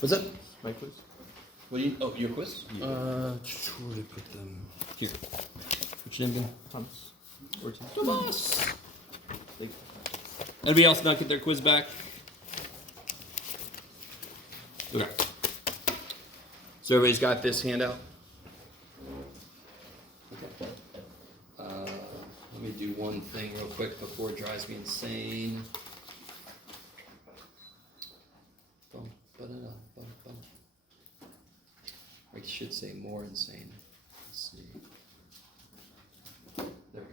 What's that? My quiz. What do you? Oh, your quiz? Yeah. Where do you put them? Here. What's your name again? Thomas. Ortiz. Thomas. Anybody else not get their quiz back? Okay. So everybody's got this handout? Okay. Let me do one thing real quick before it drives me insane. Bum, ba-da-da, bum, bum. I should say more insane. Let's see. There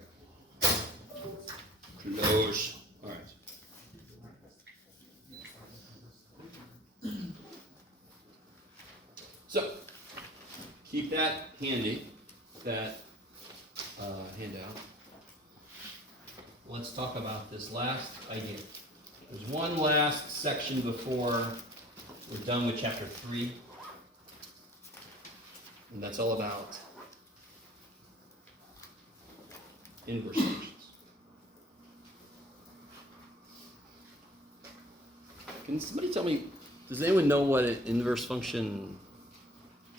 we go. Close. All right. So, keep that handy, that handout. Let's talk about this last idea. There's one last section before we're done with chapter 3. And that's all about inverse functions. Can somebody tell me, does anyone know what an inverse function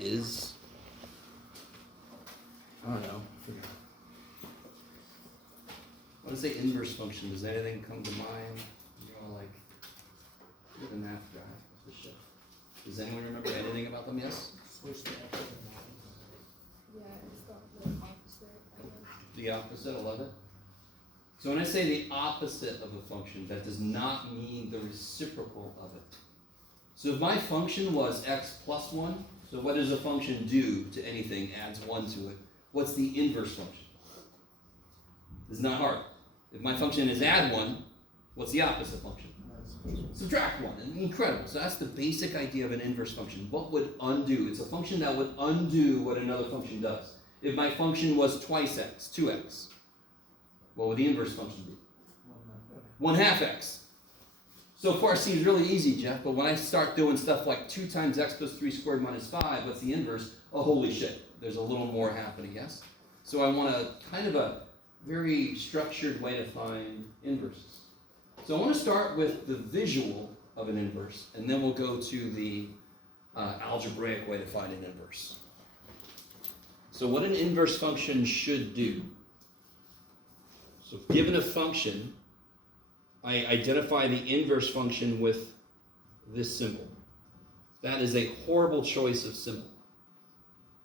is? I don't know. When I say inverse function, does anything come to mind? You know, like, you're the math guy. Does anyone remember anything about them? Yes? Switch the opposite. Yeah, it's the opposite. The opposite, I love it. So when I say the opposite of a function, that does not mean the reciprocal of it. So if my function was x plus 1, so what does a function do to anything, adds 1 to it? What's the inverse function? It's not hard. If my function is add 1, what's the opposite function? Subtract 1. Incredible. So that's the basic idea of an inverse function. What would undo? It's a function that would undo what another function does. If my function was twice x, 2x, what would the inverse function be? 1/2 x. So far it seems really easy, Jeff, but when I start doing stuff like 2 times x plus 3 squared minus 5, what's the inverse? Oh, holy shit. There's a little more happening, yes? So I want a kind of a very structured way to find inverses. So I want to start with the visual of an inverse, and then we'll go to the algebraic way to find an inverse. So what an inverse function should do. So given a function, I identify the inverse function with this symbol. That is a horrible choice of symbol.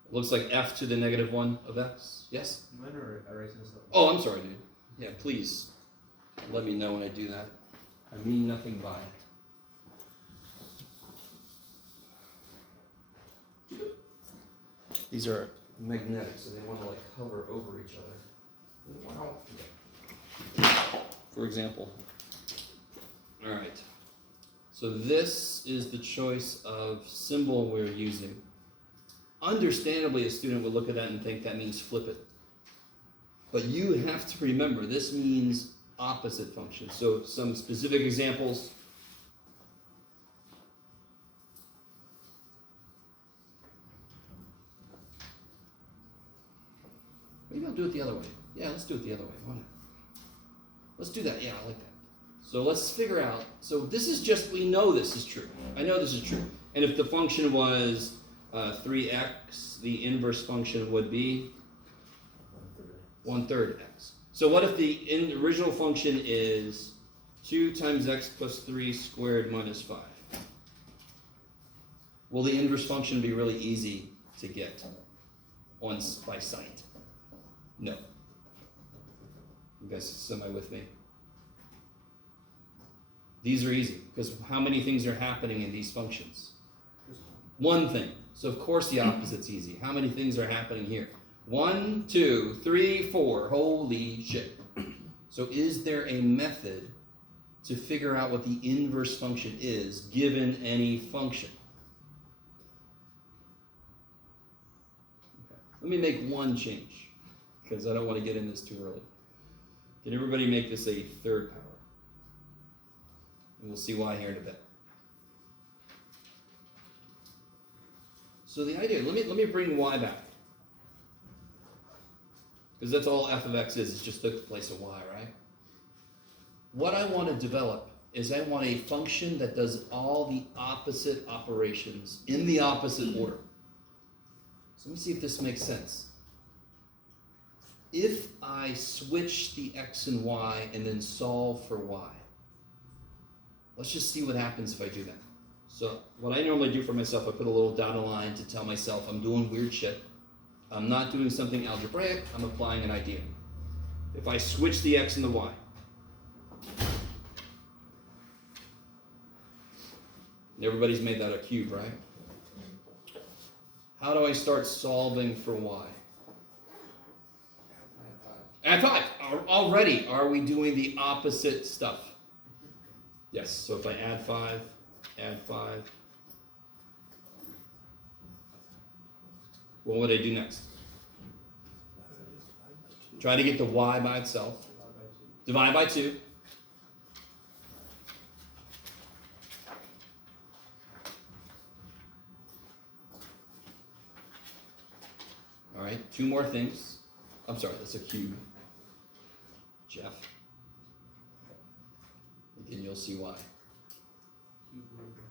It looks like f to the negative 1 of x. Yes? Mine are erasing stuff. Oh, I'm sorry, dude. Yeah, please let me know when I do that. I mean nothing by it. These are magnetic, so they want to like hover over each other. Wow. For example. All right. So this is the choice of symbol we're using. Understandably, a student would look at that and think that means flip it. But you have to remember, this means opposite function. So some specific examples. Maybe I'll do it the other way. Yeah, let's do it the other way. Why not? Let's do that. Yeah, I like that. So let's figure out. So this is just, we know this is true. I know this is true. And if the function was 3x, the inverse function would be 1/3 x. So what if the original function is 2 times x plus 3 squared minus 5? Will the inverse function be really easy to get by sight? No. You guys semi with me? These are easy, because how many things are happening in these functions? One thing. So of course the opposite's easy. How many things are happening here? 1, 2, 3, 4. Holy shit. So is there a method to figure out what the inverse function is given any function? Okay. Let me make one change, because I don't want to get in this too early. Can everybody make this a third power? And we'll see why here in a bit. So the idea, let me bring y back. Because that's all f of x is, it's just the place of y, right? what I want to develop is I want a function that does all the opposite operations in the opposite order. So let me see if this makes sense. If I switch the x and y and then solve for y, let's just see what happens if I do that. So what I normally do for myself, I put a little dotted line to tell myself I'm doing weird shit. I'm not doing something algebraic, I'm applying an idea. If I switch the x and the y, everybody's made that a cube, right? How do I start solving for y? Add 5. Already, are we doing the opposite stuff? Yes, so if I add 5, what would I do next? Try to get the y by itself. Divide by 2. All right, 2 more things. I'm sorry, that's a cube. Jeff. Again, you'll see why.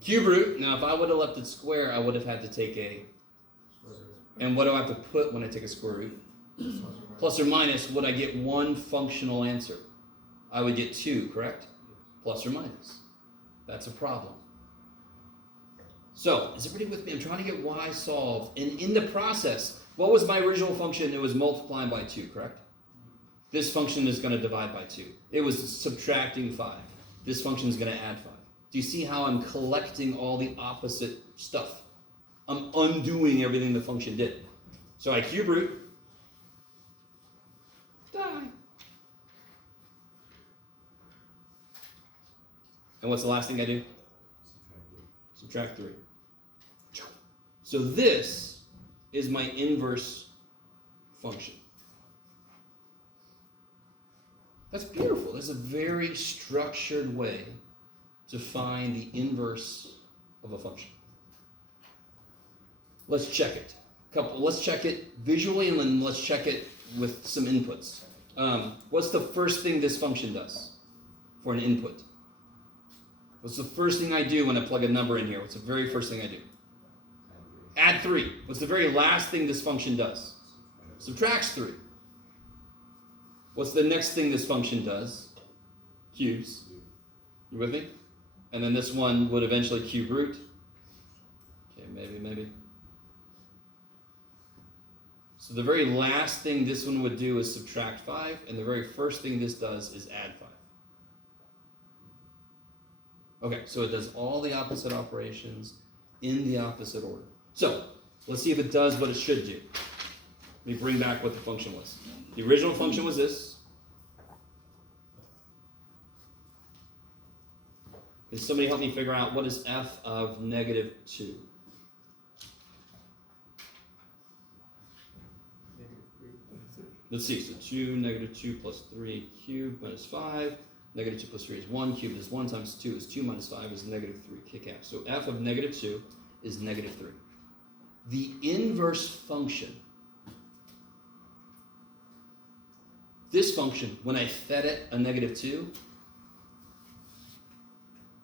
Cube root. Now, if I would have left it square, I would have had to take a... And what do I have to put when I take a square root? Plus or minus, would I get one functional answer? I would get 2, correct? Plus or minus. That's a problem. So, is everybody with me? I'm trying to get y solved. And in the process, what was my original function? It was multiplying by 2, correct? This function is going to divide by 2. It was subtracting 5. This function is going to add 5. Do you see how I'm collecting all the opposite stuff? I'm undoing everything the function did. So I cube root. Die. And what's the last thing I do? Subtract 3. So this is my inverse function. That's beautiful. That's a very structured way to find the inverse of a function. Let's check it. Let's check it visually, and then let's check it with some inputs. What's the first thing this function does for an input? What's the first thing I do when I plug a number in here? What's the very first thing I do? Add 3. What's the very last thing this function does? Subtracts 3. What's the next thing this function does? Cubes. You with me? And then this one would eventually cube root. Okay, maybe. So the very last thing this one would do is subtract 5, and the very first thing this does is add 5. Okay, so it does all the opposite operations in the opposite order. So, let's see if it does what it should do. Let me bring back what the function was. The original function was this. Can somebody help me figure out what is f of negative 2? Let's see, so 2, negative 2 plus 3 cubed minus 5. Negative 2 plus 3 is 1. Cubed is 1 times 2 is 2 minus 5 is negative 3. Kick out. So f of negative 2 is negative 3. The inverse function, this function, when I fed it a negative 2,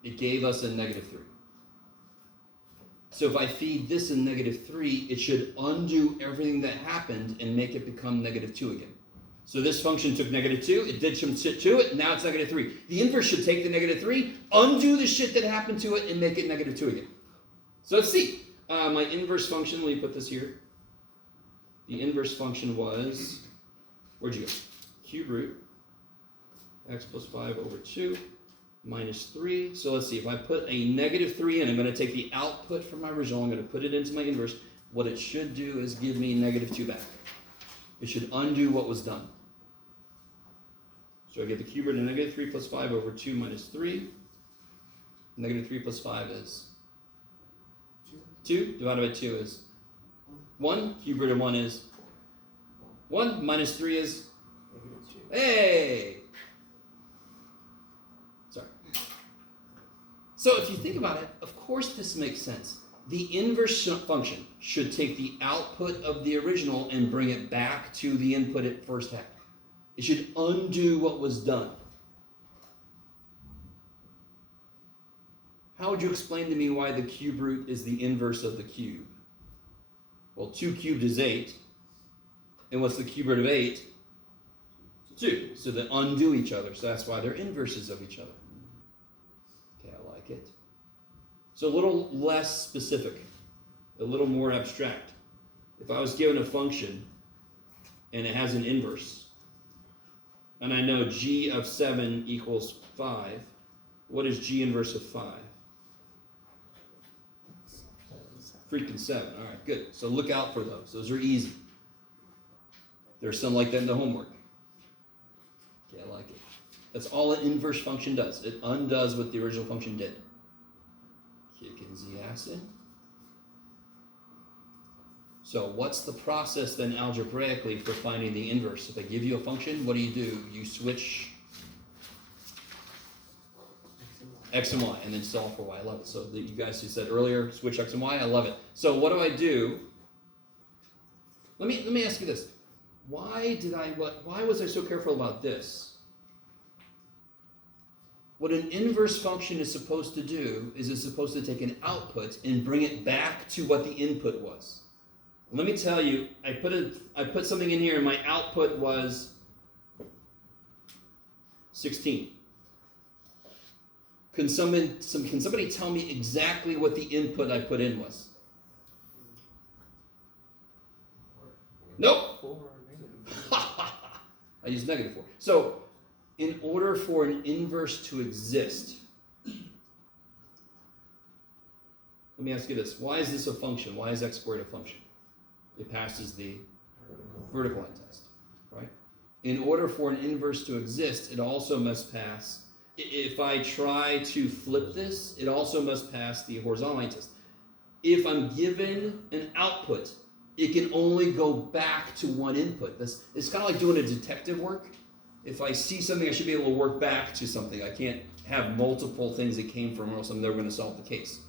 it gave us a negative 3. So if I feed this a negative 3, it should undo everything that happened and make it become negative 2 again. So this function took negative 2, it did some shit to it, and now it's negative 3. The inverse should take the negative 3, undo the shit that happened to it, and make it negative 2 again. So let's see. My inverse function, let me put this here. The inverse function was, where'd you go? Cube root, x plus 5 over 2, minus 3. So let's see, if I put a negative 3 in, I'm going to take the output from my original, I'm going to put it into my inverse. What it should do is give me negative 2 back. It should undo what was done. So I get the cube root of negative 3 plus 5 over 2 minus 3. Negative 3 plus 5 is 2. Divided by 2 is 1. Cube root of 1 is 1. Minus 3 is... Hey! Sorry. So if you think about it, of course this makes sense. The inverse function should take the output of the original and bring it back to the input it first had. It should undo what was done. How would you explain to me why the cube root is the inverse of the cube? Well, 2 cubed is 8. And what's the cube root of 8? 2. So they undo each other. So that's why they're inverses of each other. Okay, I like it. So a little less specific, a little more abstract. If I was given a function and it has an inverse, and I know g of 7 equals 5, what is g inverse of 5? Freaking 7. All right, good. So look out for those. Those are easy. There's some like that in the homework. Okay, I like it. That's all an inverse function does. It undoes what the original function did. Kicking Z acid. So what's the process then algebraically for finding the inverse? If I give you a function, what do? You switch x and y and then solve for y. I love it. So you guys who said earlier, switch x and y, I love it. So what do? Let me ask you this. Why was I so careful about this? What an inverse function is supposed to do is it's supposed to take an output and bring it back to what the input was. Let me tell you, I put something in here and my output was 16. Can somebody tell me exactly what the input I put in was? Nope. 4 or I used negative 4. So, in order for an inverse to exist, let me ask you this. Why is this a function? Why is x squared a function? It passes the vertical line test, right? In order for an inverse to exist, it also must pass, if I try to flip this, it also must pass the horizontal line test. If I'm given an output, it can only go back to one input. It's kind of like doing a detective work. If I see something, I should be able to work back to something. I can't have multiple things that came from or else I'm never going to solve the case.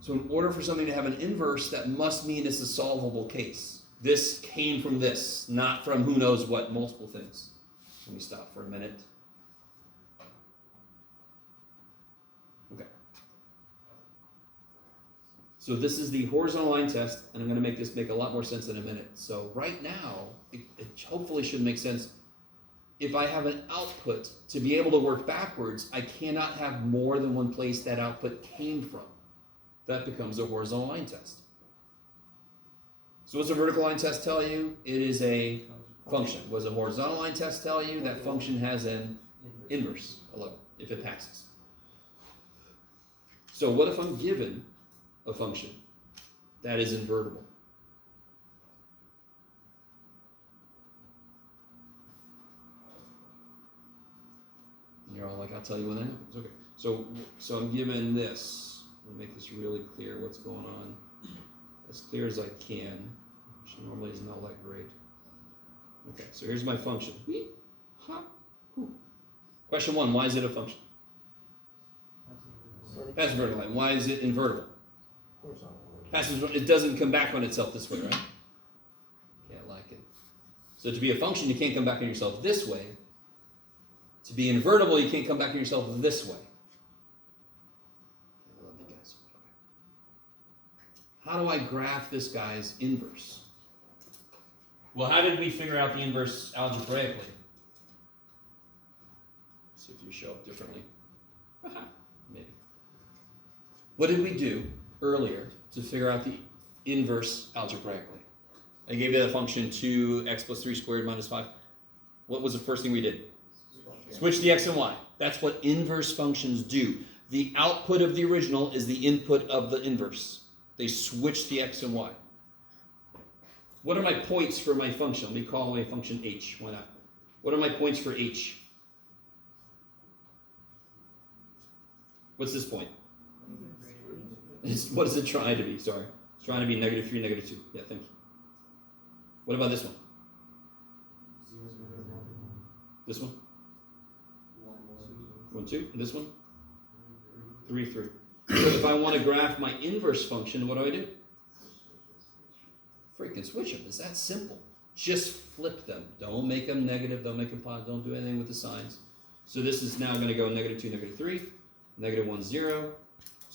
So in order for something to have an inverse, that must mean it's a solvable case. This came from this, not from who knows what multiple things. Let me stop for a minute. Okay. So this is the horizontal line test, and I'm going to make this make a lot more sense in a minute. So right now, it hopefully should make sense. If I have an output, to be able to work backwards, I cannot have more than one place that output came from. That becomes a horizontal line test. So what's a vertical line test tell you? It is a function. What does a horizontal line test tell you? That function has an inverse, 11, if it passes. So what if I'm given a function that is invertible? And you're all like, I'll tell you when that happens. Okay. So I'm given this. I'll make this really clear what's going on. As clear as I can, which normally is not that great. Okay, so here's my function. Question 1, why is it a function? Passes vertical line. Why is it invertible? Passes, it doesn't come back on itself this way, right? Okay, I like it. So to be a function, you can't come back on yourself this way. To be invertible, you can't come back on yourself this way. I love you guys. How do I graph this guy's inverse? Well, how did we figure out the inverse algebraically? See if you show up differently. Maybe. What did we do earlier to figure out the inverse algebraically? I gave you the function 2x plus 3 squared minus 5. What was the first thing we did? Switch the x and y. That's what inverse functions do. The output of the original is the input of the inverse. They switch the x and y. What are my points for my function? Let me call my function h. Why not? What are my points for h? What's this point? What is it trying to be? Sorry. It's trying to be -3, -2. Yeah, thank you. What about this one? This one? 1, 2. And this one? 3, 3. So if I want to graph my inverse function, what do? Freaking switch them. It's that simple. Just flip them. Don't make them negative. Don't make them positive. Don't do anything with the signs. So this is now going to go -2, -3. Negative 1, 0.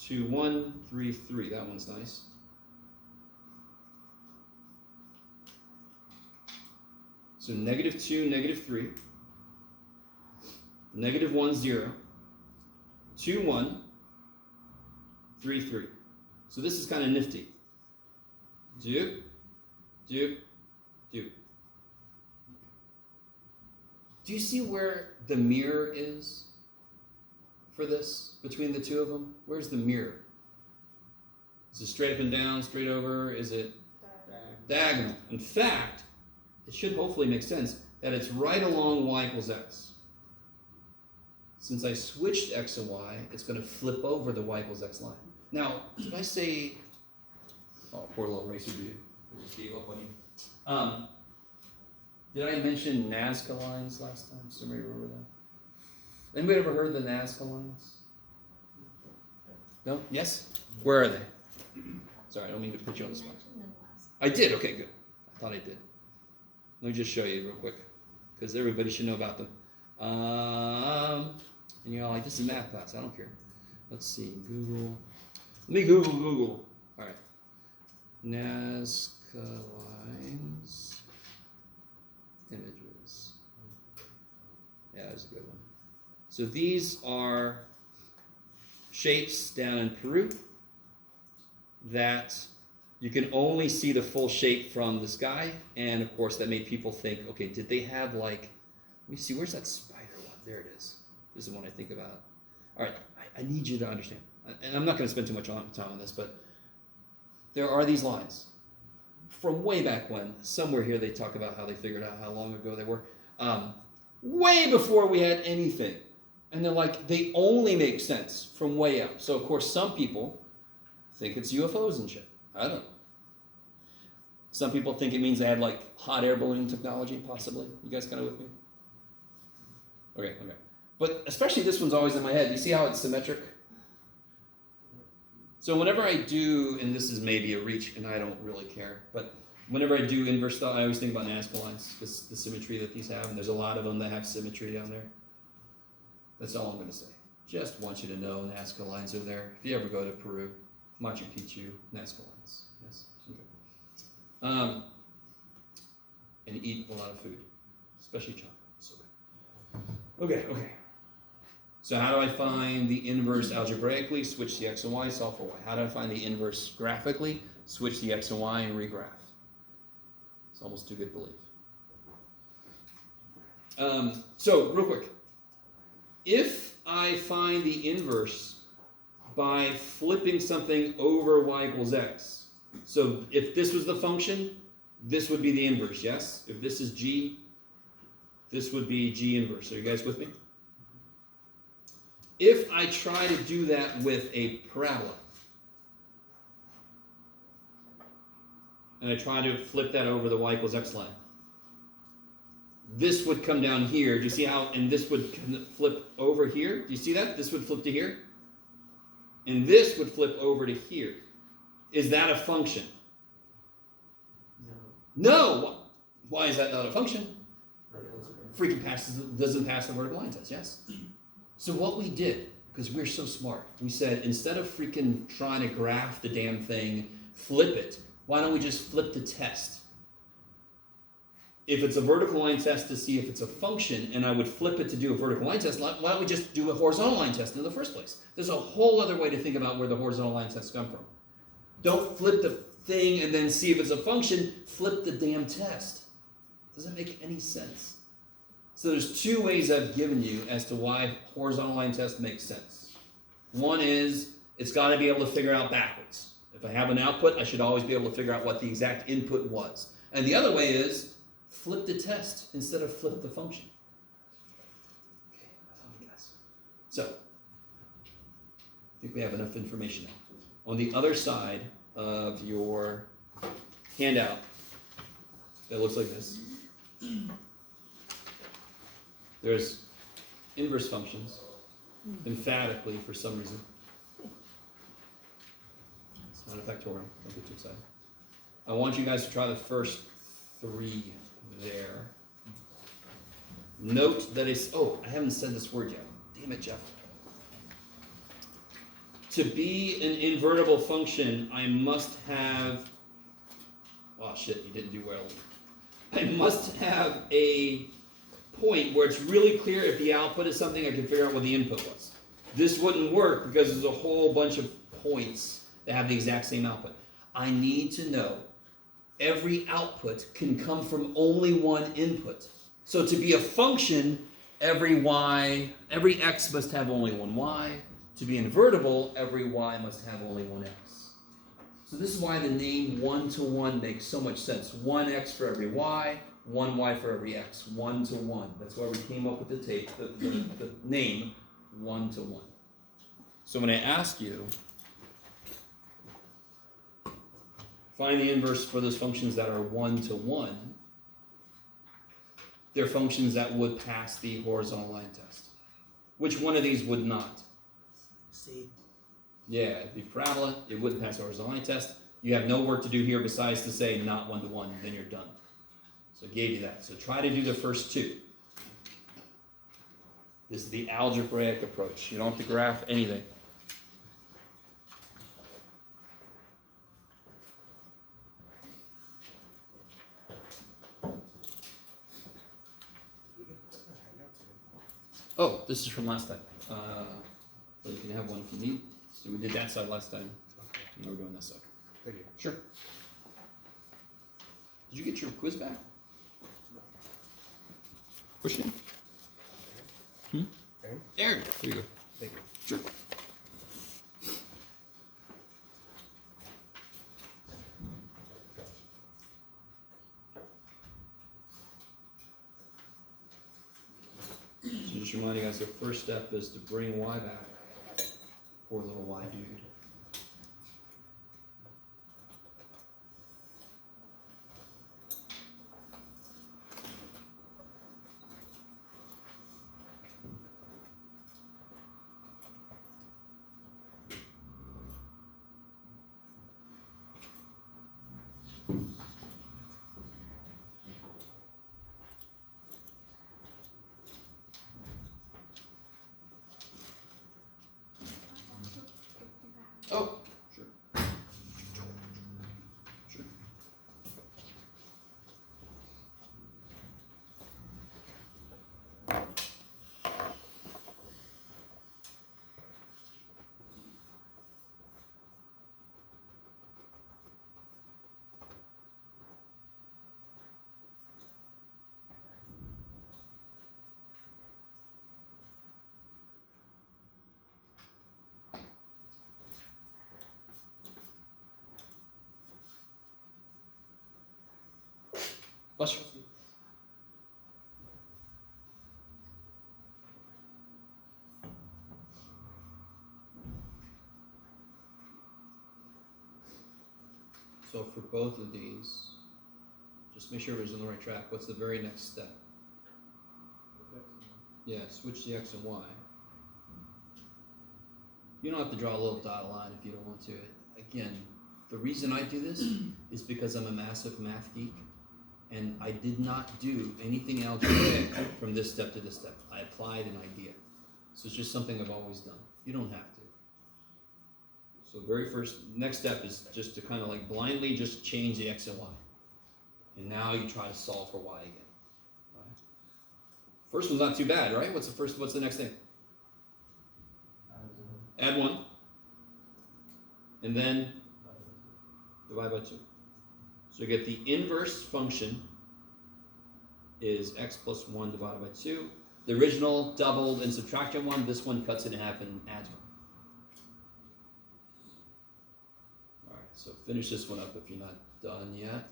2, 1, 3, 3. That one's nice. So negative 2, negative 3. Negative 1, 0. 2, 1. 3, 3. So this is kind of nifty. Do. Do you see where the mirror is for this, between the two of them? Where's the mirror? Is it straight up and down, straight over? Is it diagonal? In fact, it should hopefully make sense that it's right along y equals x. Since I switched x and y, it's going to flip over the y equals x line. Now, did I say, oh, poor little racer dude. Did I mention Nazca lines last time? Somebody remember that? Anybody ever heard the Nazca lines? No? Yes? Where are they? Sorry, I don't mean to put you on the spot. I did? Okay, good. I thought I did. Let me just show you real quick, because everybody should know about them. And you're all like, this is math class. I don't care. Let's see. Google. Let me Google. All right. Nazca lines. Images. Yeah, that's a good one. So these are shapes down in Peru that you can only see the full shape from the sky, and of course that made people think, okay, did they have like, let me see, where's that spider one? There it is. This is the one I think about. All right, I need you to understand, and I'm not going to spend too much time on this, but there are these lines from way back when. Somewhere here they talk about how they figured out how long ago they were, way before we had anything. And they're like, they only make sense from way up. So of course some people think it's UFOs and shit. I don't know. Some people think it means they had like hot air balloon technology, possibly. You guys kind of with me? Okay. But especially this one's always in my head. You see how it's symmetric? So whenever I do, and this is maybe a reach, and I don't really care, but whenever I do inverse thought, I always think about Nazca lines, the symmetry that these have, and there's a lot of them that have symmetry down there. That's all I'm going to say. Just want you to know Nazca lines are there. If you ever go to Peru, Machu Picchu, Nazca lines. Yes. Okay. And eat a lot of food, especially chocolate. So good. Okay. So how do I find the inverse algebraically? Switch the x and y, solve for y. How do I find the inverse graphically? Switch the x and y and regraph. It's almost too good to believe. So real quick, if I find the inverse by flipping something over y equals x, so if this was the function, this would be the inverse, yes? If this is g, this would be g inverse. Are you guys with me? If I try to do that with a parabola, and I try to flip that over the y equals x line, this would come down here. Do you see how? And this would flip over here. Do you see that? This would flip to here. And this would flip over to here. Is that a function? No. Why is that not a function? Freaking doesn't pass the vertical line test, yes? So what we did, because we're so smart, we said, instead of freaking trying to graph the damn thing, flip it, why don't we just flip the test? If it's a vertical line test to see if it's a function, and I would flip it to do a vertical line test, why don't we just do a horizontal line test in the first place? There's a whole other way to think about where the horizontal line tests come from. Don't flip the thing and then see if it's a function, flip the damn test. Doesn't make any sense. So there's two ways I've given you as to why horizontal line test makes sense. One is, it's got to be able to figure out backwards. If I have an output, I should always be able to figure out what the exact input was. And the other way is, flip the test instead of flip the function. Okay, let me guess. So, I think we have enough information now. On the other side of your handout, that looks like this. There's inverse functions, emphatically for some reason. It's not a factorial, don't get too excited. I want you guys to try the first three there. Note that it's, oh, I haven't said this word yet. Damn it, Jeff. to be an invertible function, I must have, oh shit, you didn't do well. I must have a point where it's really clear if the output is something, I can figure out what the input was. This wouldn't work because there's a whole bunch of points that have the exact same output. I need to know every output can come from only one input. So to be a function, every x must have only one y. To be invertible, every y must have only one x. So this is why the name 1-to-1 makes so much sense. 1x for every y, 1y for every x, 1-to-1. That's why we came up with the name 1-to-1. So when I ask you, find the inverse for those functions that are 1-to-1, they're functions that would pass the horizontal line test. Which one of these would not? C. Yeah, it'd be parabola, it wouldn't pass the horizontal line test. You have no work to do here besides to say not 1-to-1, then you're done. So I gave you that. So try to do the first two. This is the algebraic approach. You don't have to graph anything. Oh, this is from last time. But you can have one if you need. So we did that side last time. Now we're doing this side. Thank you. Sure. Did you get your quiz back? Push it in. Okay. There you go. Thank you. Sure. So just reminding us, the first step is to bring y back. Poor little y dude. Oh, sure. Sure. Bless you. So for both of these, just make sure everybody's on the right track. What's the very next step? Yeah, switch the x and y. You don't have to draw a little dotted line if you don't want to. Again, the reason I do this is because I'm a massive math geek, and I did not do anything algebraic from this step to this step. I applied an idea. So it's just something I've always done. You don't have to. So very first, next step is just to kind of like blindly just change the x and y. And now you try to solve for y again. Right? First one's not too bad, right? What's the next thing? Add 1. And then divide by 2. So you get the inverse function is x plus 1 divided by 2. The original doubled and subtracted 1. This one cuts it in half and adds 1. All right, so finish this one up if you're not done yet.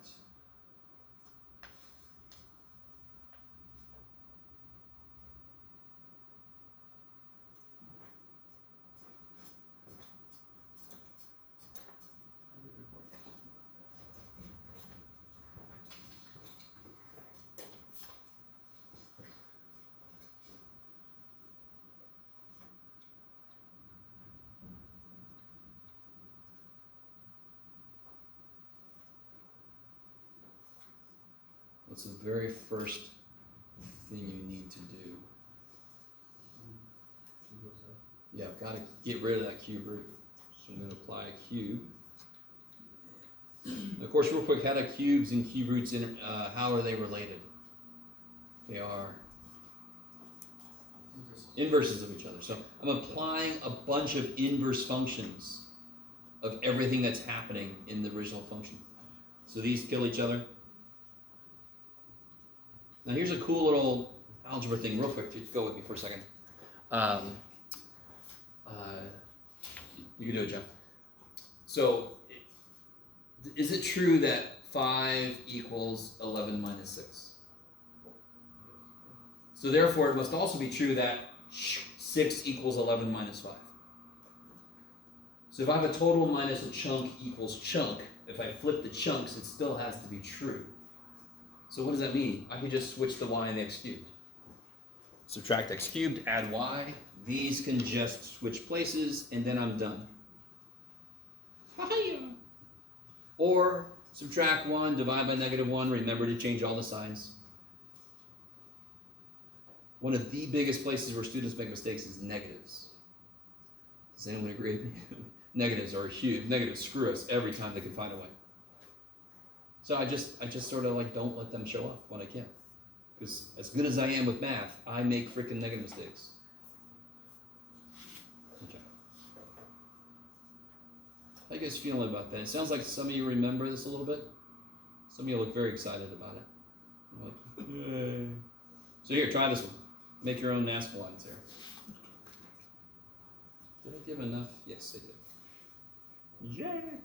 What's the very first thing you need to do? Yeah, I've got to get rid of that cube root. So I'm going to apply a cube. And of course, real quick, how do cubes and cube roots, how are they related? They are inverses of each other. So I'm applying a bunch of inverse functions of everything that's happening in the original function. So these kill each other. Now here's a cool little algebra thing, real quick. Just go with me for a second. You can do it, Jeff. So, is it true that 5 equals 11 minus 6? So therefore, it must also be true that 6 equals 11 minus 5. So if I have a total minus a chunk equals chunk, if I flip the chunks, it still has to be true. So what does that mean? I can just switch the y and the x cubed. Subtract x cubed, add y. These can just switch places, and then I'm done. Or subtract 1, divide by -1. Remember to change all the signs. One of the biggest places where students make mistakes is negatives. Does anyone agree? Negatives are huge. Negatives screw us every time they can find a way. So I just sort of like don't let them show up when I can. Because as good as I am with math, I make freaking negative mistakes. Okay. How you guys feeling about that? It sounds like some of you remember this a little bit. Some of you look very excited about it. I'm like, yay. So here, try this one. Make your own NASCAR lines here. Did I give enough? Yes, I did. Yay!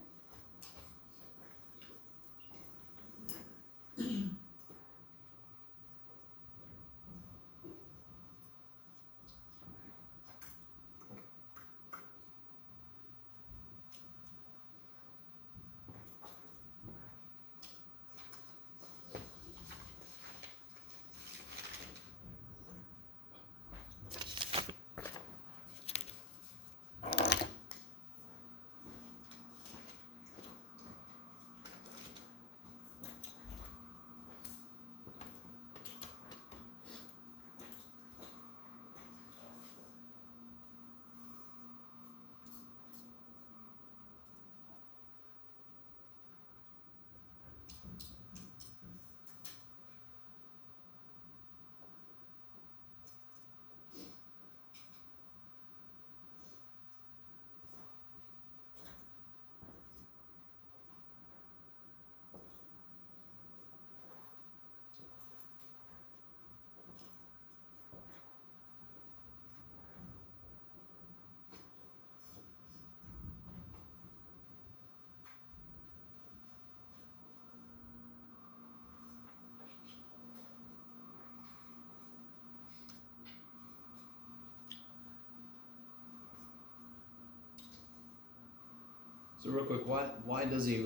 So real quick, why does it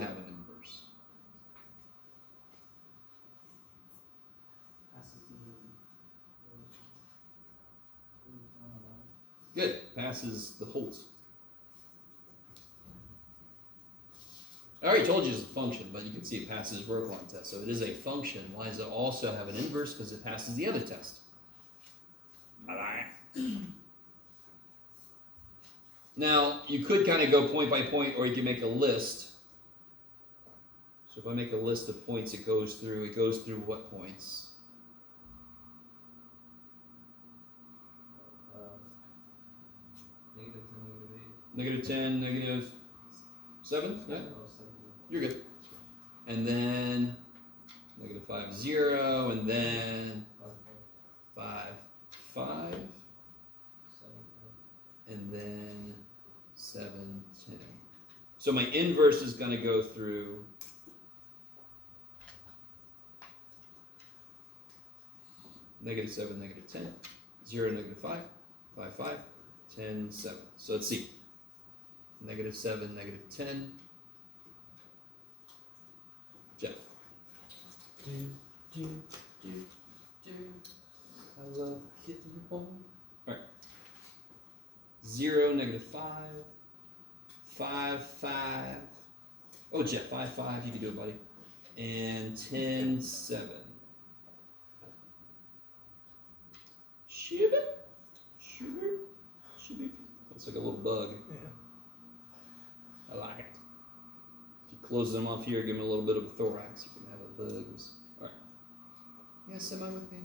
have an inverse? Good, passes the Holt. I already told you it's a function, but you can see it passes vertical line test. So it is a function. Why does it also have an inverse? Because it passes the other test. Now, you could kind of go point by point, or you can make a list. So if I make a list of points it goes through what points? -10, -8. -10, -7? Yeah, Oh, 7. you're good. And then -5, 0, and then 5, 5, 7, and then 7, 10. So my inverse is going to go through -7, -10, 0, -5, 5, 5, 10, 7. So let's see. -7, -10. Jeff. I love kitten home. 0, -5, 5, 5. Oh, Jeff, 5, 5. You can do it, buddy. And 10, 7. Shibit. That's like a little bug. Yeah. I like it. If you close them off here, give them a little bit of a thorax. You can have a bugs. All right. You guys am I with me?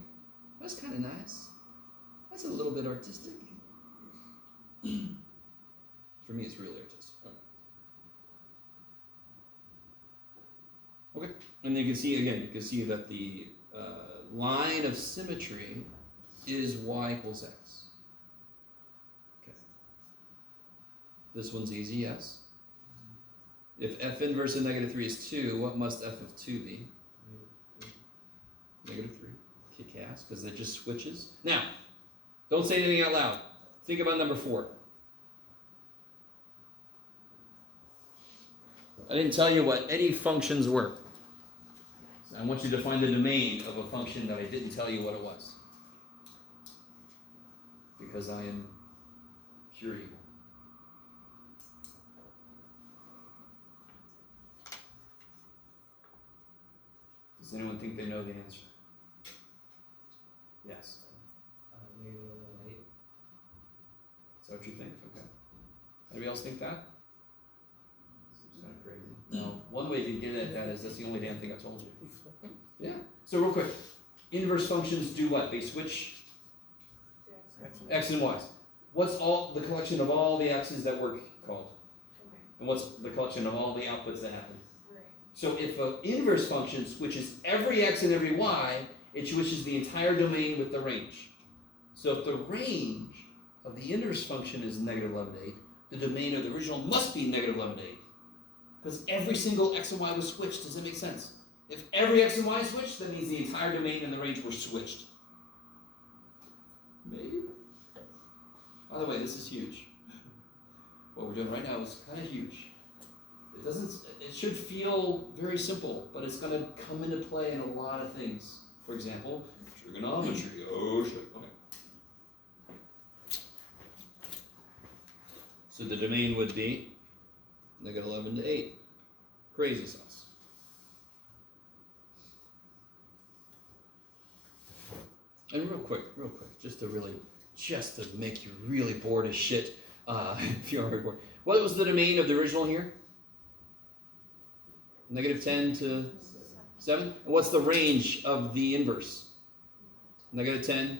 That's kind of nice. That's a little bit artistic. For me, it's really artistic. Okay. And you can see, again, you can see that the line of symmetry is y equals x. Okay. This one's easy, yes? If f inverse of negative 3 is 2, what must f of 2 be? Negative 3. Kick ass, because it just switches. Now, don't say anything out loud. Think about number 4. I didn't tell you what any functions were. So I want you to find the domain of a function that I didn't tell you what it was. Because I am pure evil. Does anyone think they know the answer? Yes. Negative 1, 8. Is that what you think? Okay. Anybody else think that? It's kind of crazy. No. One way to get at that is that's the only damn thing I told you. Yeah. So real quick, inverse functions do what? They switch x and y's. What's all the collection of all the x's that work called? Okay. And what's the collection of all the outputs that happen? Right. So if an inverse function switches every x and every y, it switches the entire domain with the range. So if the range of the inverse function is negative 11 to 8, the domain of the original must be negative 11 to 8. Because every single x and y was switched. Does that make sense? If every x and y is switched, that means the entire domain and the range were switched. Maybe. By the way, this is huge. What we're doing right now is kind of huge. It should feel very simple, but it's going to come into play in a lot of things. For example, trigonometry. Oh, shit. Okay. So the domain would be negative 11 to 8. Crazy sauce. And real quick, just to make you really bored as shit, if you're already bored. What was the domain of the original here? Negative 10 to 7? And what's the range of the inverse? Negative 10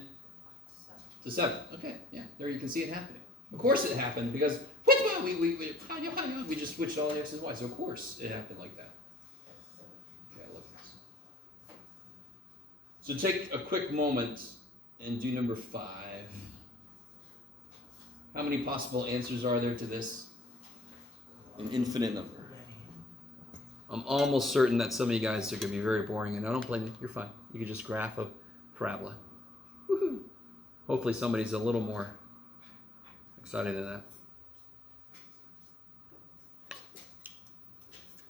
to 7. Okay, yeah, there you can see it happening. Of course it happened because we just switched all the x and y, so of course it happened like that. Okay, I love this. So take a quick moment and do number 5. How many possible answers are there to this? An infinite number. I'm almost certain that some of you guys are going to be very boring, and I don't blame you. You're fine. You can just graph a parabola. Woohoo! Hopefully somebody's a little more excited than that.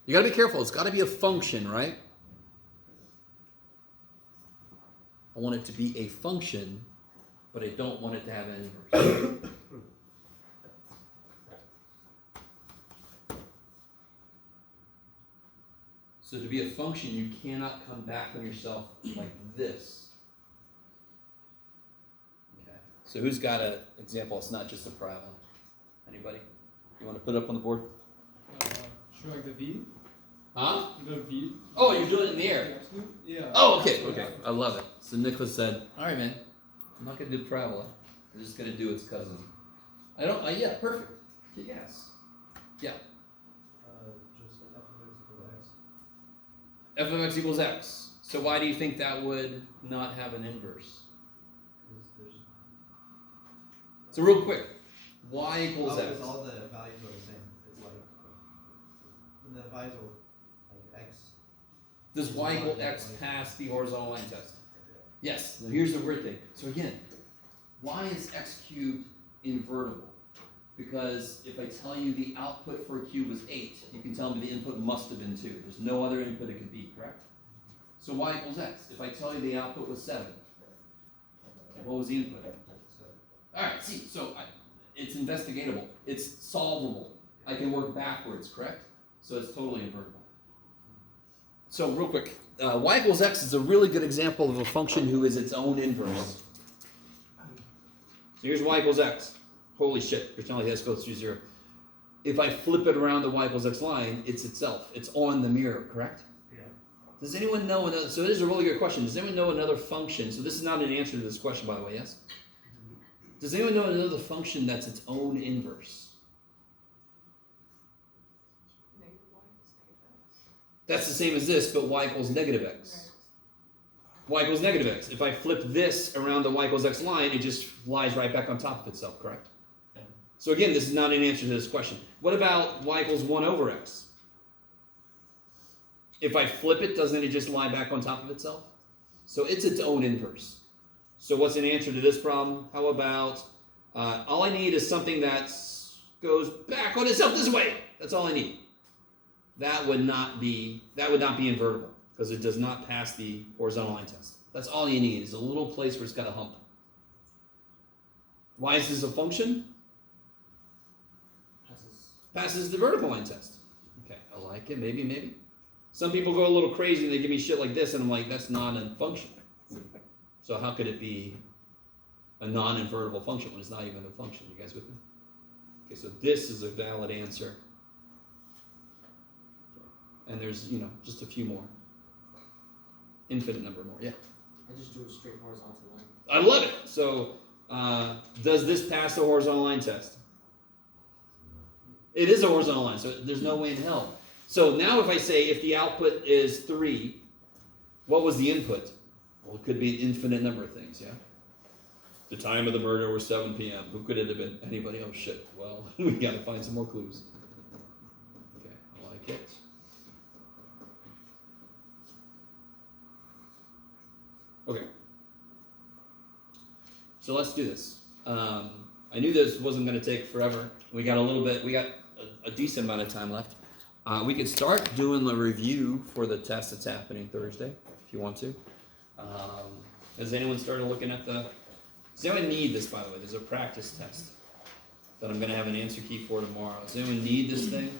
You got to be careful. It's got to be a function, right? I want it to be a function, but I don't want it to have an inverse. So to be a function, you cannot come back on yourself like this. Okay. So who's got an example? It's not just a parabola. Anybody? You want to put it up on the board? Sure, like the V? Huh? The V? Oh, you're doing it in the air. Yeah. Oh, okay. I love it. So Nicholas said, all right, man, I'm not going to do parabola. I'm just going to do its cousin. Yeah, perfect. Yes. Yeah. Just f f of x equals x. of x equals x. So why do you think that would not have an inverse? So real quick, y equals x. Because all the values are the same. It's like the values are like x. Does y equal x pass the horizontal line test? Yes. Now here's the weird thing. So again, why is x cubed invertible? Because if I tell you the output for a cube was 8, you can tell me the input must have been 2. There's no other input it could be, correct? So y equals x. If I tell you the output was 7, what was the input? Alright, see, so it's investigatable. It's solvable. I can work backwards, correct? So it's totally invertible. So real quick, y equals x is a really good example of a function who is its own inverse. So here's y equals x. Holy shit, you're telling me this goes through 0. if I flip it around the y equals x line, it's itself. It's on the mirror, correct? Yeah. Does anyone know another? So this is a really good question. Does anyone know another function? So this is not an answer to this question, by the way. Yes. Does anyone know another function that's its own inverse? Negative y is negative x. That's the same as this, but y equals negative x. Y equals negative x. If I flip this around the y equals x line, it just lies right back on top of itself, correct? So again, this is not an answer to this question. What about y equals 1 over x? If I flip it, doesn't it just lie back on top of itself? So it's its own inverse. So what's an answer to this problem? How about, all I need is something that goes back on itself this way. That's all I need. That would not be invertible because it does not pass the horizontal line test. That's all you need is a little place where it's got a hump. Why is this a function? Passes the vertical line test. Okay, I like it. Maybe. Some people go a little crazy and they give me shit like this, and I'm like, that's not a function. So how could it be a non-invertible function when it's not even a function? You guys with me? Okay, so this is a valid answer. And there's, just a few more. Infinite number more, yeah. I just drew a straight horizontal line. I love it. So, does this pass the horizontal line test? It is a horizontal line, so there's no way in hell. So now if I say if the output is 3, what was the input? Well, it could be an infinite number of things, yeah? The time of the murder was 7 p.m. Who could it have been? Anybody? Oh, shit. Well, we got to find some more clues. Okay, I like it. Okay. So let's do this. I knew this wasn't going to take forever. We got a decent amount of time left. We could start doing the review for the test that's happening Thursday, if you want to. Has anyone started looking at does anyone need this, by the way? There's a practice test that I'm going to have an answer key for tomorrow. Does anyone need this thing?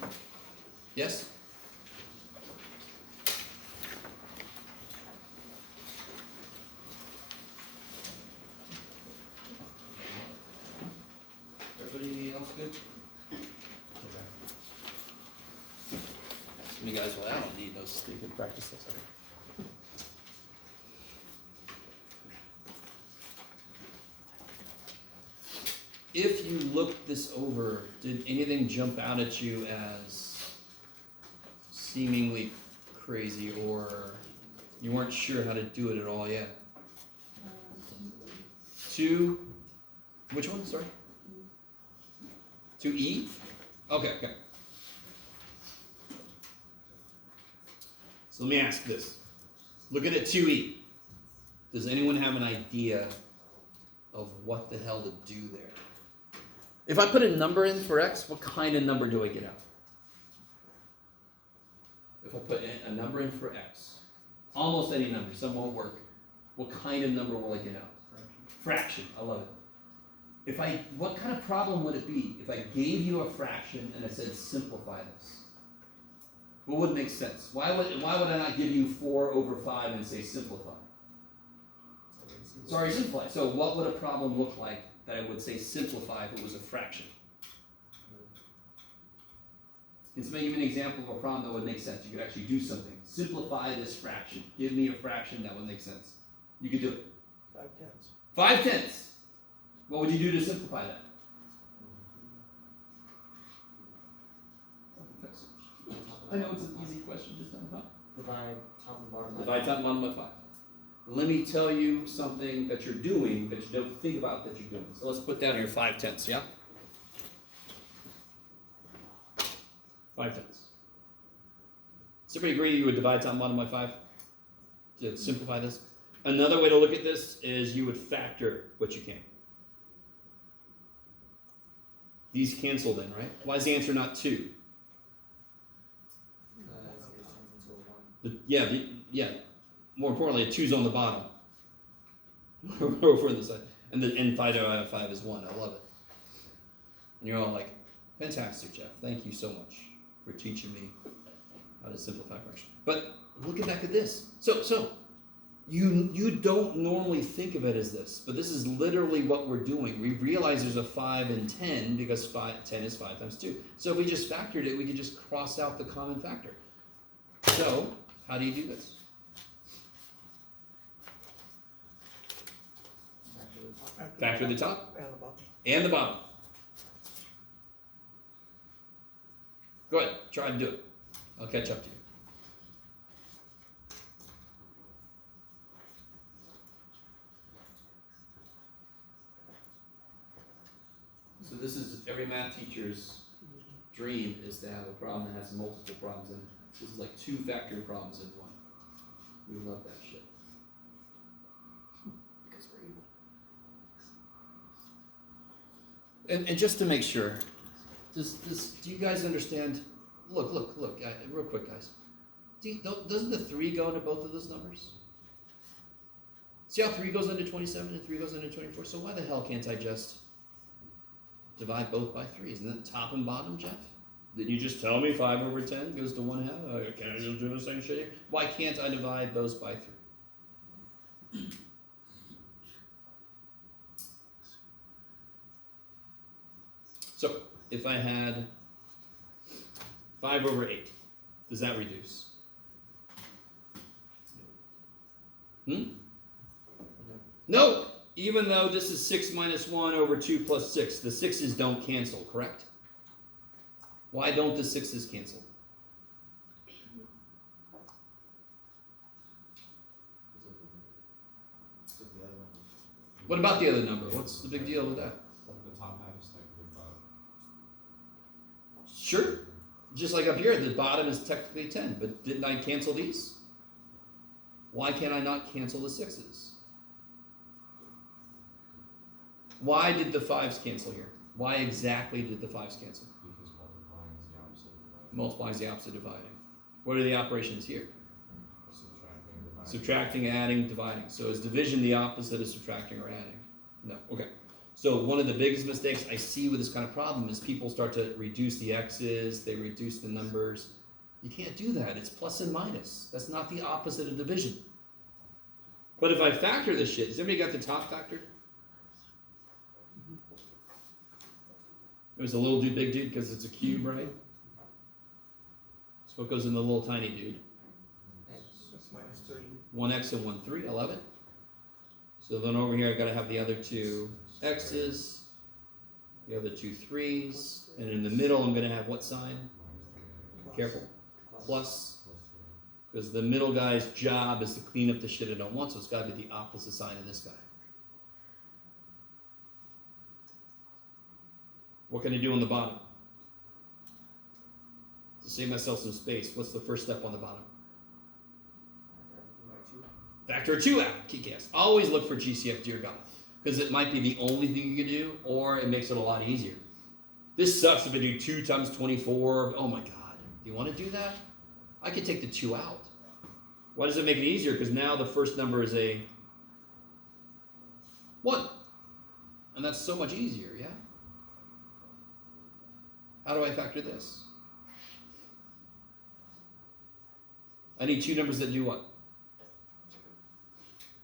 Yes? Everybody else good? Okay. You guys, well, I don't need those stupid practice tests. If you looked this over, did anything jump out at you as seemingly crazy, or you weren't sure how to do it at all yet? 2, which one, sorry? 2E? Okay. So let me ask this. Looking at 2E, does anyone have an idea of what the hell to do there? If I put a number in for x, what kind of number do I get out? If I put a number in for x, almost any number, some won't work, what kind of number will I get out? Fraction. I love it. What kind of problem would it be if I gave you a fraction and I said simplify this? What would make sense? Why would I not give you 4 over 5 and say simplify? Sorry, simplify. So what would a problem look like that I would say simplify if it was a fraction? Let's make an example of a problem that would make sense. You could actually do something. Simplify this fraction. Give me a fraction that would make sense. You could do it. 5/10. 5/10. What would you do to simplify that? I know it's an easy question, just don't know. Divide top and bottom by Divide top and bottom by 5. Let me tell you something that you're doing that you don't think about that you're doing. So let's put down here 5/10, yeah? 5/10. Does everybody agree you would divide top and bottom by 5 to simplify this? Another way to look at this is you would factor what you can. These cancel then, right? Why is the answer not 2? it turns into a 1. Yeah. More importantly, a 2's on the bottom. Over the side. And 5 out of 5 is 1. I love it. And you're all like, fantastic, Jeff. Thank you so much for teaching me how to simplify fraction. But look back at this. So You don't normally think of it as this, but this is literally what we're doing. We realize there's a 5 in 10 because 10 is 5 times 2. So if we just factored it, we could just cross out the common factor. So, how do you do this? Factor the top And the bottom. and the bottom. Go ahead, try and do it. I'll catch up to you. So this is every math teacher's dream, is to have a problem that has multiple problems in it. This is like 2 factor problems in one. We love that shit. Because we're evil. And just to make sure, do you guys understand? Look, real quick, guys. Doesn't the 3 go into both of those numbers? See how 3 goes into 27 and 3 goes into 24? So why the hell can't I just divide both by 3? Isn't it top and bottom, Jeff? Didn't you just tell me 5 over 10 goes to 1/2? Can I just do the same shit here? Why can't I divide those by 3? So, if I had 5 over 8, does that reduce? No! Even though this is 6 minus 1 over 2 plus 6, the 6's don't cancel, correct? Why don't the 6's cancel? What about the other number? What's the big deal with that? The top half is technically 5. Sure. Just like up here, the bottom is technically 10, but didn't I cancel these? Why can't I not cancel the 6's? Why did the 5's cancel here? Why exactly did the 5's cancel? Because multiplying is the opposite of dividing. Multiplying is the opposite of dividing. What are the operations here? Subtracting, dividing. Subtracting, adding, dividing. So is division the opposite of subtracting or adding? No. Okay. So one of the biggest mistakes I see with this kind of problem is people start to reduce the x's, they reduce the numbers. You can't do that. It's plus and minus. That's not the opposite of division. But if I factor this shit, has everybody got the top factored? It was a little dude, big dude, because it's a cube, right? So what goes in the little tiny dude? That's minus 3. 1x and 1, 3, I love it. So then over here I've got to have the other 2 x's, the other 2 3's, and in the middle I'm going to have what sign? Careful. Plus, because the middle guy's job is to clean up the shit I don't want, so it's got to be the opposite sign of this guy. What can I do on the bottom? To save myself some space, what's the first step on the bottom? Factor 2 out. Kick ass. Always look for GCF, dear God. Because it might be the only thing you can do, or it makes it a lot easier. This sucks if I do 2 times 24. Oh my God. Do you want to do that? I could take the 2 out. Why does it make it easier? Because now the first number is a 1. And that's so much easier, yeah? How do I factor this? I need 2 numbers that do what?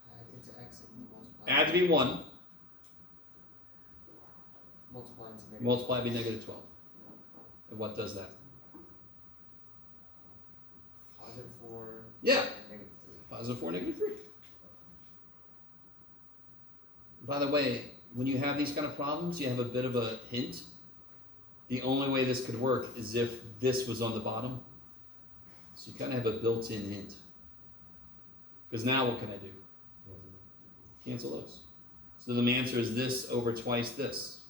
Add into x and multiply. Add to be 1. Multiply into negative. Multiply be negative 12. And what does that? Positive 4. Yeah. And negative 3. Positive 4, negative 3. By the way, when you have these kind of problems, you have a bit of a hint. The only way this could work is if this was on the bottom. So you kind of have a built-in hint. Because now what can I do? Cancel those. So the answer is this over twice this.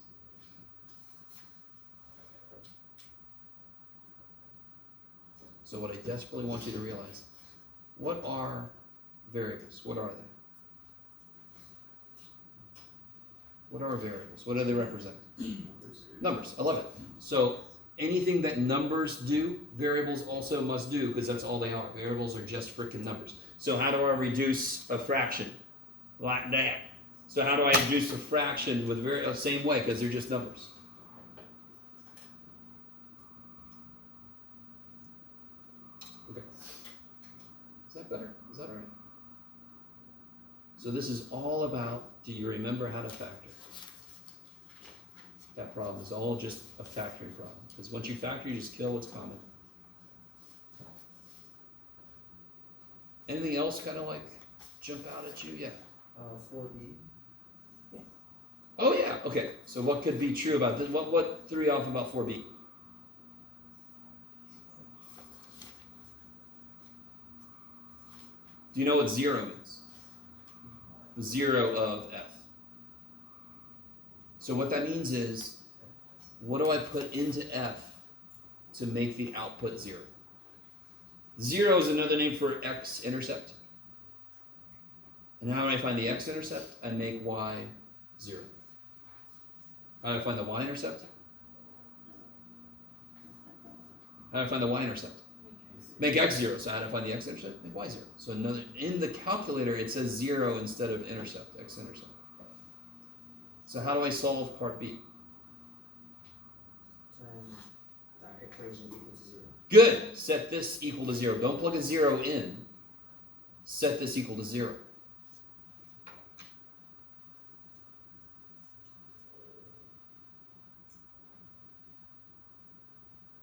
So what I desperately want you to realize, what are variables? What are they? What are variables? What do they represent? Numbers. I love it. So anything that numbers do, variables also must do, because that's all they are. Variables are just freaking numbers. So how do I reduce a fraction? Like that. So how do I reduce a fraction with same way, because they're just numbers. Okay. Is that better? Is that all right? So this is all about, do you remember how to factor? That problem is all just a factoring problem. Because once you factor, you just kill what's common. Anything else kind of like jump out at you? Yeah. 4B. Oh yeah. Okay. So what could be true about this? What threw you off about 4b? Do you know what 0 means? The 0 of f. So what that means is, what do I put into f to make the output 0? 0 is another name for x-intercept. And how do I find the x-intercept? I make y 0. How do I find the y-intercept? How do I find the y-intercept? Make x 0. So how do I find the x-intercept? Make y 0. So another, in the calculator it says 0 instead of intercept, x-intercept. So how do I solve part B? Turn that equation equal to 0. Good. Set this equal to 0. Don't plug a 0 in. Set this equal to 0.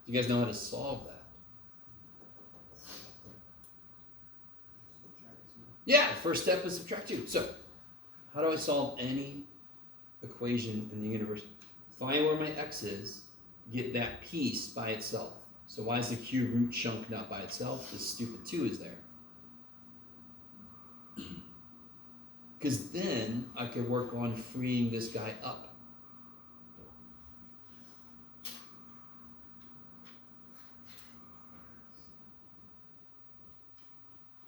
Do you guys know how to solve that? Yeah, first step is subtract 2. So, how do I solve any equation in the universe? Find where my x is, get that piece by itself. So why is the q root chunk not by itself? This stupid 2 is there. Because then I could work on freeing this guy up.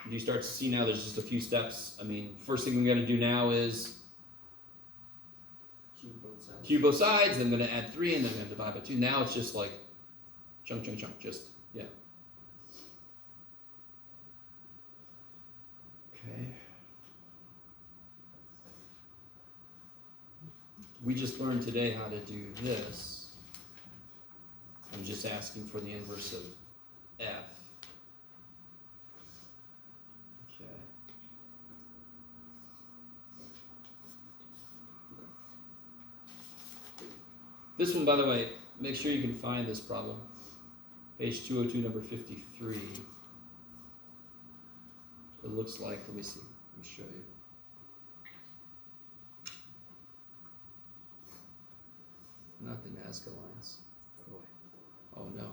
You start to see now there's just a few steps. I mean, first thing we got to do now is Cube both sides. cube both sides, then I'm going to add 3, and then I'm going to divide by 2. Now it's just like chunk, chunk, chunk, just, yeah. Okay. We just learned today how to do this. I'm just asking for the inverse of f. Okay. This one, by the way, make sure you can find this problem. Page 202, number 53. It looks like, let me see, let me show you. Not the Nazca lines. Boy. Oh no.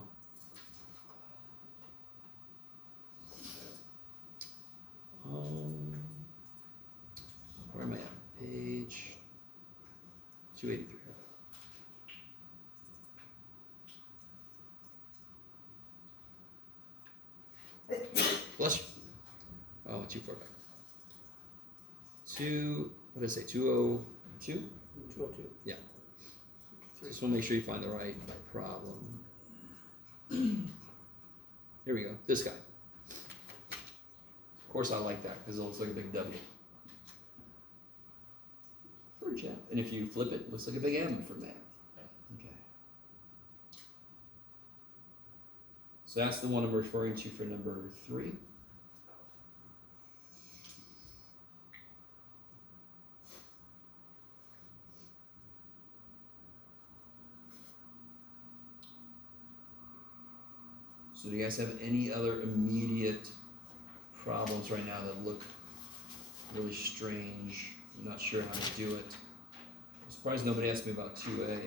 Where am I at? Page 283. Bless you. Oh, too far back. What did I say? 202? 202. Yeah. Just want to make sure you find the right problem. Here we go. This guy. Of course I like that because it looks like a big W. For Jeff. And if you flip it, it looks like a big M for math. Okay. So that's the one I'm referring to for number 3. So do you guys have any other immediate problems right now that look really strange? I'm not sure how to do it. I'm surprised nobody asked me about 2A.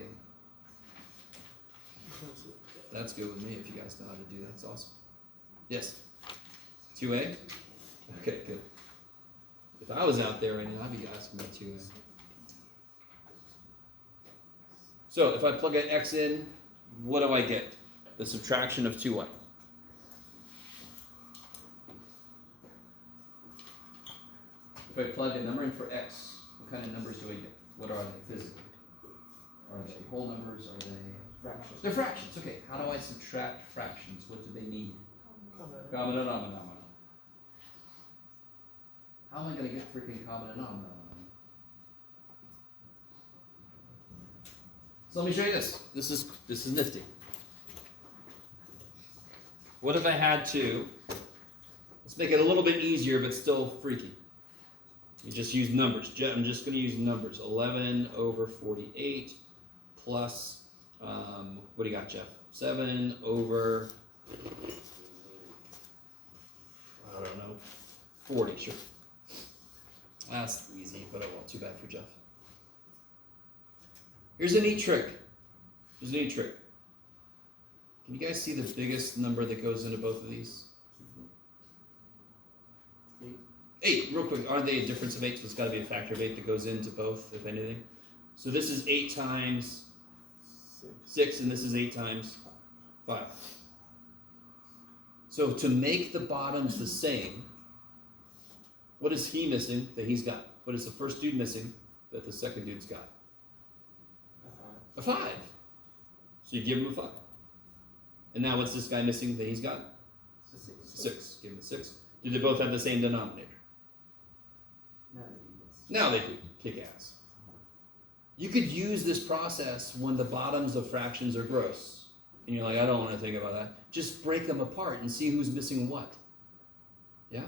That's good with me if you guys know how to do that. That's awesome. Yes? 2A? Okay, good. If I was out there right now, I'd be asking about 2A. So if I plug an X in, what do I get? The subtraction of 2y. If I plug a number in for x, what kind of numbers do I get? What are they physically? Are they whole numbers? Are they Fractions. They're fractions. Okay, how do I subtract fractions? What do they need? Common denominator. How am I going to get freaking common denominator? So let me show you this. This is nifty. What if I had to, let's make it a little bit easier but still freaky. You just use numbers. I'm just going to use numbers. 11 over 48 plus, what do you got, Jeff? 7 over, I don't know, 40, sure. That's easy, but oh well, too bad for Jeff. Here's a neat trick. Can you guys see the biggest number that goes into both of these? 8, real quick. Aren't they a difference of 8? So it's got to be a factor of 8 that goes into both, if anything. So this is 8 times 6, and this is 8 times 5. So to make the bottoms the same, what is he missing that he's got? What is the first dude missing that the second dude's got? A 5. So you give him a 5. And now what's this guy missing that he's got? 6. Give him a 6. Do they both have the same denominator? Now they do. Kick ass. You could use this process when the bottoms of fractions are gross. And you're like, I don't want to think about that. Just break them apart and see who's missing what. Yeah?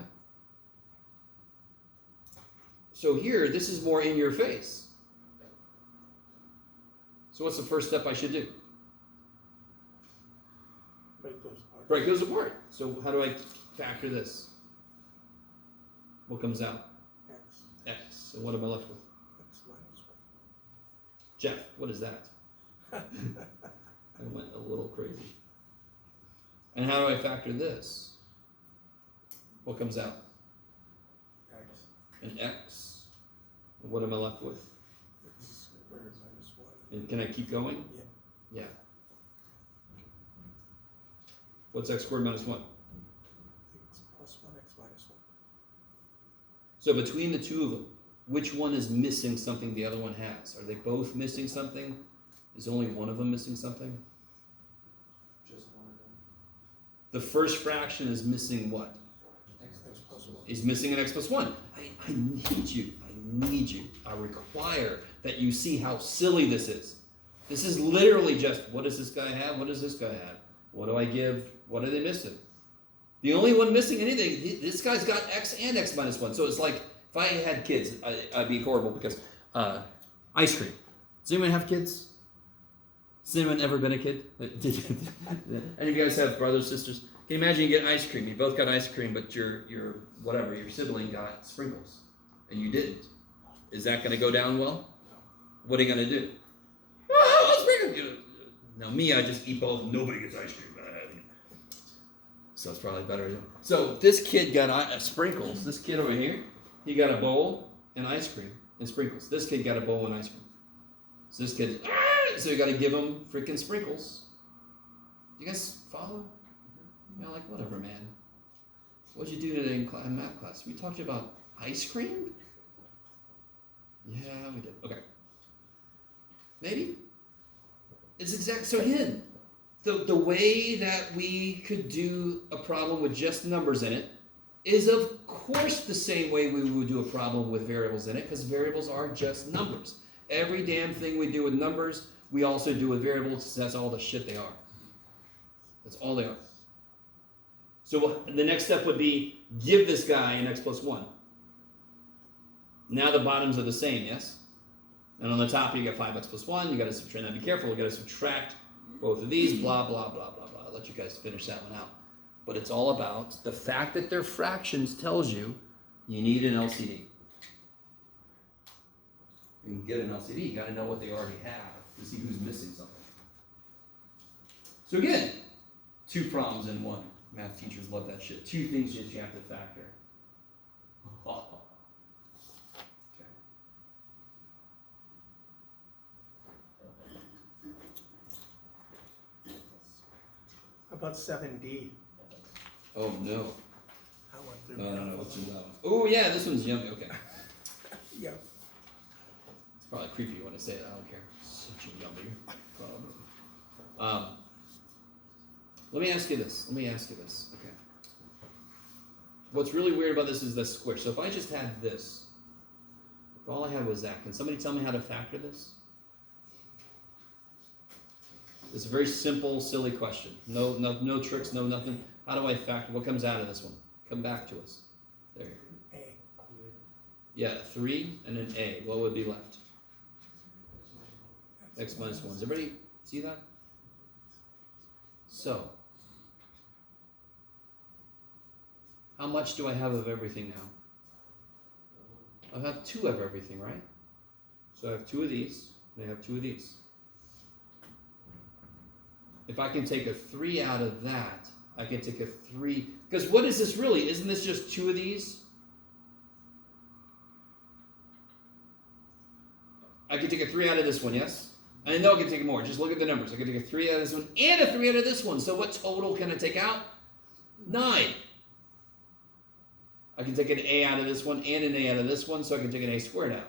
So here, this is more in your face. So what's the first step I should do? Break those apart. So how do I factor this? What comes out? X. So what am I left with? X minus 1. Jeff, what is that? I went a little crazy. And how do I factor this? What comes out? X. An X. And what am I left with? X squared minus 1. And can I keep going? Yeah. Yeah. What's X squared minus 1? X plus 1, X minus 1. So between the two of them, which one is missing something the other one has? Are they both missing something? Is only one of them missing something? Just one of them. The first fraction is missing what? X plus 1. Is missing an X plus 1. I need you. I require that you see how silly this is. This is literally just, what does this guy have? What does this guy have? What do I give? What are they missing? The only one missing anything, this guy's got X and X minus 1. So it's like, if I had kids, I'd be horrible because, ice cream. Does anyone have kids? Has anyone ever been a kid? Any of you guys have brothers, sisters? Can you imagine you get ice cream? You both got ice cream, but your sibling got sprinkles, and you didn't. Is that going to go down well? What are you going to do? Oh, sprinkles! Now me, I just eat both. Nobody gets ice cream. So it's probably better. So this kid got sprinkles. This kid over here, he got a bowl and ice cream and sprinkles. This kid got a bowl and ice cream. So this kid, so you got to give him freaking sprinkles. You guys follow? You're like, whatever, man. What'd you do today in math class? We talked about ice cream? Yeah, we did. Okay. Maybe? It's exact. So again, the way that we could do a problem with just numbers in it is, of course, the same way we would do a problem with variables in it, because variables are just numbers. Every damn thing we do with numbers, we also do with variables. That's all the shit they are. That's all they are. So the next step would be, give this guy an X plus 1. Now the bottoms are the same, yes? And on the top, you got 5x plus 1. You got to subtract. Now be careful. You got to subtract both of these. Blah blah blah blah blah. I'll let you guys finish that one out. But it's all about the fact that they're fractions tells you need an LCD. You can get an LCD. You got to know what they already have to see who's missing something. So again, 2 problems in 1. Math teachers love that shit. 2 things that you have to factor. How about 7D? Oh no. I went through No, that. no, no. What's in that one? Oh yeah, this one's yummy. Okay. Yeah. It's probably creepy when I say it. I don't care. Such a yummy problem. Let me ask you this. Okay. What's really weird about this is the square. So if I just had this, if all I had was that, can somebody tell me how to factor this? It's a very simple, silly question. No tricks, no nothing. How do I factor? What comes out of this one? Come back to us. There you go. Yeah, 3 and an a. What would be left? X minus 1. Does everybody see that? So, how much do I have of everything now? I have 2 of everything, right? So I have 2 of these, and I have 2 of these. If I can take a 3 out of that, I can take a 3, because what is this really? Isn't this just 2 of these? I can take a 3 out of this one, yes? I know I can take more. Just look at the numbers. I can take a 3 out of this one and a 3 out of this one. So what total can I take out? 9. I can take an a out of this one and an a out of this one, so I can take an a squared out.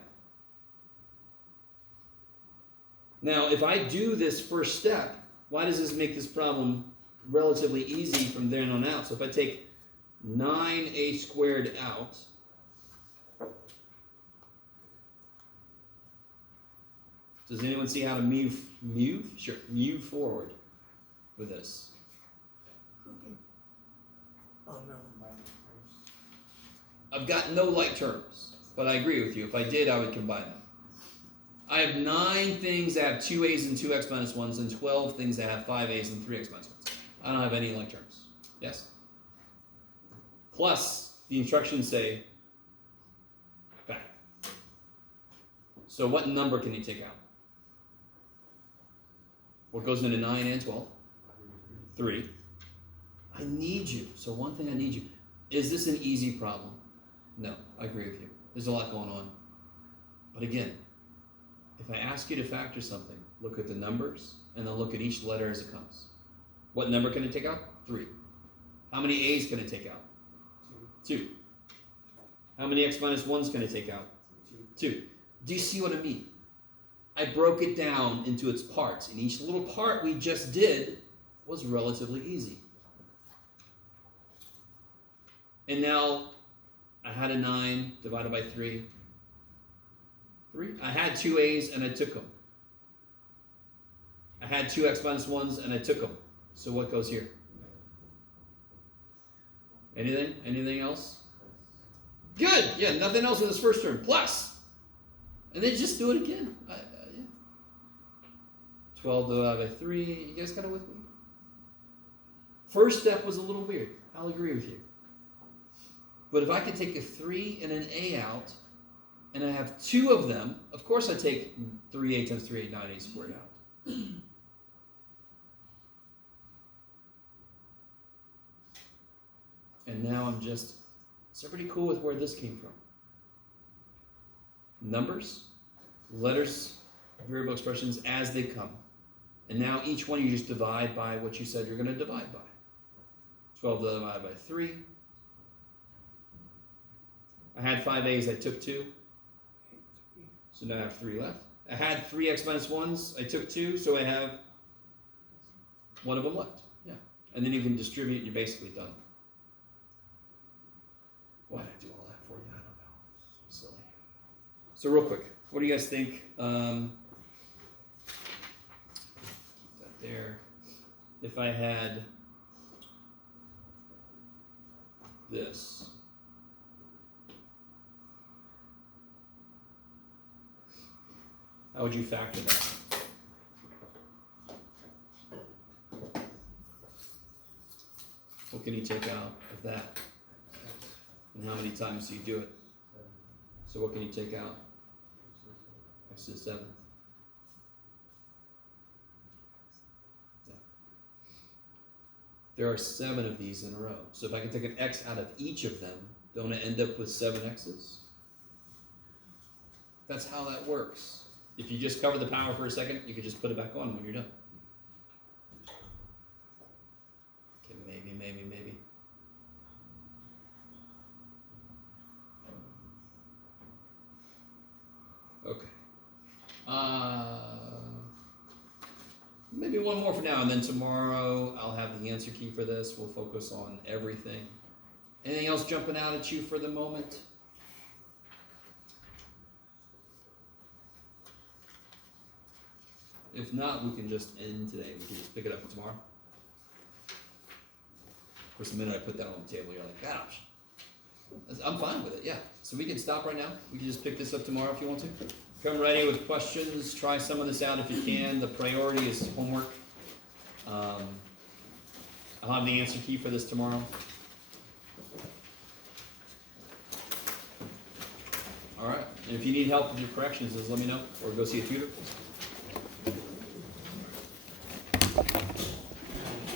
Now, if I do this first step, why does this make this problem relatively easy from then on out? So if I take 9a squared out, does anyone see how to move? Sure, move forward with this. Oh, no. I've got no like terms, but I agree with you. If I did, I would combine them. I have 9 things that have 2 a's and 2x minus 1s, and 12 things that have 5 a's and 3x minus 1s. I don't have any like terms. Yes? Plus, the instructions say back. So what number can you take out? What goes into 9 and 12? 3. I need you. So one thing I need you. Is this an easy problem? No, I agree with you. There's a lot going on. But again, if I ask you to factor something, look at the numbers and then look at each letter as it comes. What number can I take out? 3. How many a's can I take out? 2. How many x minus 1s can I take out? 2. Do you see what I mean? I broke it down into its parts, and each little part we just did was relatively easy. And now I had a 9 divided by 3. 3. I had 2 a's and I took them. I had 2 x minus 1s and I took them. So what goes here? Anything? Anything else? Good. Yeah, nothing else with this first term. Plus. And then just do it again. Yeah. 12 divided by 3. You guys kind of with me? First step was a little weird. I'll agree with you. But if I could take a 3 and an a out, and I have 2 of them, of course I take 3a times 3a, 9a squared out. And now I'm just, is everybody cool with where this came from? Numbers, letters, variable expressions as they come. And now each one you just divide by what you said you're going to divide by. 12 divided by 3. I had 5 a's, I took 2. So now I have 3 left. I had 3 x minus 1s, I took 2, so I have 1 of them left. Yeah. And then you can distribute, and you're basically done. Why did I do all that for you? I don't know. Silly. So real quick, what do you guys think? Keep that there. If I had this. How would you factor that? What can you take out of that? And how many times do you do it? So what can you take out? X to the 7th. Yeah. There are 7 of these in a row. So if I can take an x out of each of them, don't I end up with 7 x's? That's how that works. If you just cover the power for a second, you can just put it back on when you're done. Okay, maybe. Okay. Maybe one more for now, and then tomorrow I'll have the answer key for this. We'll focus on everything. Anything else jumping out at you for the moment? If not, we can just end today. We can just pick it up tomorrow. Of course, the minute I put that on the table, you're like, that option. I'm fine with it, yeah. So we can stop right now. We can just pick this up tomorrow if you want to. Come ready with questions. Try some of this out if you can. The priority is homework. I'll have the answer key for this tomorrow. All right. And if you need help with your corrections, just let me know or go see a tutor.